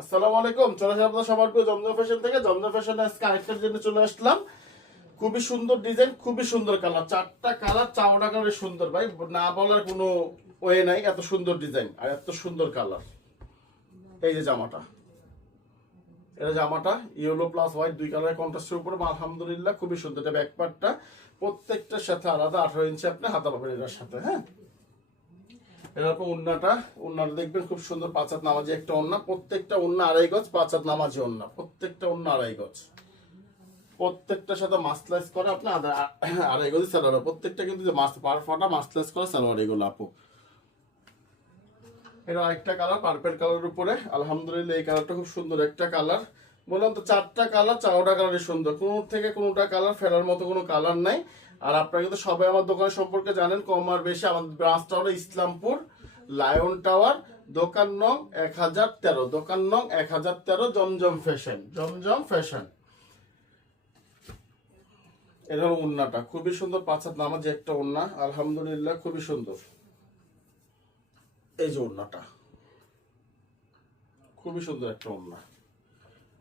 আসসালামু আলাইকুম। চলে আসলাম আপনাদের সবার প্রিয় জমজম ফ্যাশন থেকে। জমজম ফ্যাশনে আজকে আরেকটার জন্য চলে আসলাম। খুবই সুন্দর ডিজাইন, খুবই সুন্দর কালার, চারটা কালার চাওড়া কালারের সুন্দর ভাই, না বলার কোনো ওয়ে নাই। এত সুন্দর ডিজাইন আর এত সুন্দর কালার। এই যে জামাটা, এটা জামাটা ইয়েলো প্লাস হোয়াইট দুই কালারের কন্ট্রাস্টের উপরে আলহামদুলিল্লাহ খুবই সুন্দর। এটা ব্যাক পার্টটা প্রত্যেকটার সাথে আলাদা 18 ইঞ্চি আপনি হাতা পাবেন এটার সাথে। হ্যাঁ, এরকম উন্নাটা দেখবেন খুব সুন্দর, 5 হাত নামাজি একটা ওন্না, প্রত্যেকটা ওন্না 2.5 গজ, 5 হাত নামাজি ওন্না, প্রত্যেকটা ওন্না 2.5 গজ, প্রত্যেকটার সাথে মাসলাইজ করে আপনি 2.5 গজ সালোয়ার, প্রত্যেকটা কিন্তু যে মাস পার ফাটা মাসলাইজ করে সালোয়ার এগুলো আপু। এটা আরেকটা কালার পার্পল কালারের উপরে, আলহামদুলিল্লাহ এই কালারটা খুব সুন্দর একটা কালার। বললাম তো চারটা কালার চারটা কালারই সুন্দর, কোনো থেকে কোনোটা কালার ফেলার মতো কোনো কালার নাই। আর আপনারা কিন্তু সবাই আমার দোকান সম্পর্কে জানেন কম আর বেশি। আমাদের ব্রাঞ্চটা হলো ইসলামপুর লায়ন টাওয়ার, দোকান নং 1013, দোকান নং 1013, জমজম ফ্যাশন, জমজম ফ্যাশন। এটা হলো উন্নাটা খুবই সুন্দর, 5 হাত নামাজি একটা উন্না, আলহামদুলিল্লাহ খুবই সুন্দর। এই যে উন্নাটা খুবই সুন্দর একটা উন্না,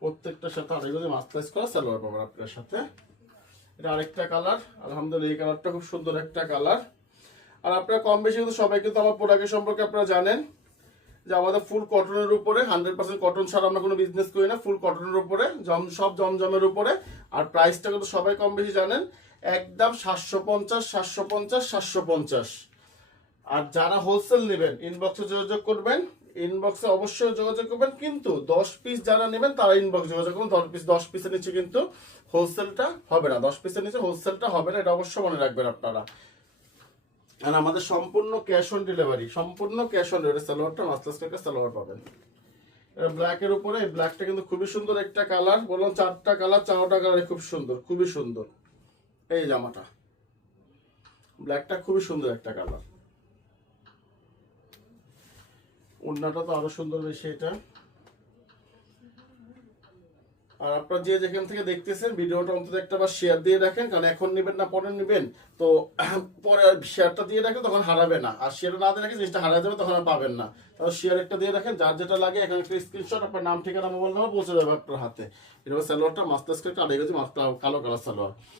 প্রত্যেকটার সাথে আরেকজন মাস্টারাইজ করা সালোয়ার পাবেন আপনার সাথে। এটা আরেকটা কালার, আলহামদুলিল্লাহ এই কালারটা খুব সুন্দর একটা কালার। আর আপনারা কম বেশি কিন্তু সবাই কিন্তু আমার প্রোডাক্টের সম্পর্কে আপনারা জানেন যে আমাদের ফুল কটনের উপরে, 100% কটন ছাড়া আমরা কোনো বিজনেস করি না, ফুল কটনের উপরে, সব জমজমের উপরে। আর প্রাইসটা কিন্তু সবাই কম বেশি জানেন, একদম 750, 750, 750। আর যারা হোলসেল নেবেন ইনবক্সে যোগাযোগ করবেন, ইনবক্সে অবশ্যই যোগাযোগ করবেন। কিন্তু 10 পিস যারা নেবেন তারা ইনবক্সে যোগাযোগ করবেন। 10 পিসের নিচে কিন্তু হোলসেলটা হবে না, 10 পিসের নিচে হোলসেলটা হবে না, এটা অবশ্যই মনে রাখবেন আপনারা। আর আমাদের সম্পূর্ণ ক্যাশ অন ডেলিভারি, সম্পূর্ণ ক্যাশ অন ডেলিভারি। সালোয়ারটা মাস্টার্স টাকা সালোয়ার পাবেন। এটা ব্ল্যাকের উপরে, এই ব্ল্যাকটা কিন্তু খুবই সুন্দর একটা কালার। বললাম চারটা কালার, চারটা কালার খুব সুন্দর, খুবই সুন্দর। এই জামাটা ব্ল্যাকটা খুবই সুন্দর একটা কালার, ওড়নাটা তো আরো সুন্দর বেশি এটা। আর আপনারা যে যেখান থেকে দেখতেছেন ভিডিওটা অন্তত একটা বার শেয়ার দিয়ে রাখেন, কারণ এখন নেবেন না পরে নেবেন তো পরে শেয়ারটা দিয়ে রাখেন, তখন হারাবে না। আর শেয়ার না দিয়ে রাখেন জিনিসটা হারা যাবে, তখন আর পাবেন না। তাহলে শেয়ার একটা দিয়ে রাখেন, যার যেটা লাগে এখানে একটা স্ক্রিনশট, আপনার নাম ঠিকানা মোবাইল নাম্বার পৌঁছে যাবে আপনার হাতে। এটা সালোয়ারটা মাস্টার্স করে কালো কালার সালোয়ার।